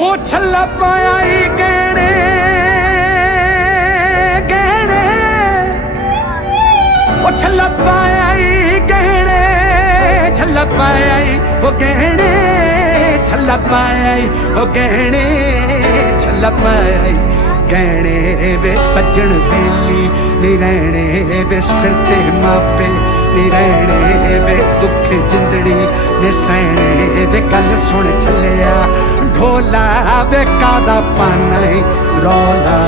वो छल्ला पाया ही गहने गहने, वो छल्ला पाया ही गहने, छल्ला पाया ही वो गहने, छल्ला पाया ही वो गहने, छल्ला पाया ही गहने। वे सज्जन बेली नहीं रहने, वे सिर ते मापे नहीं रहने, वे दुख जिंदड़ी ने सहने। वे गल सुन चलिया ढोला, वे कादा पाना रौला।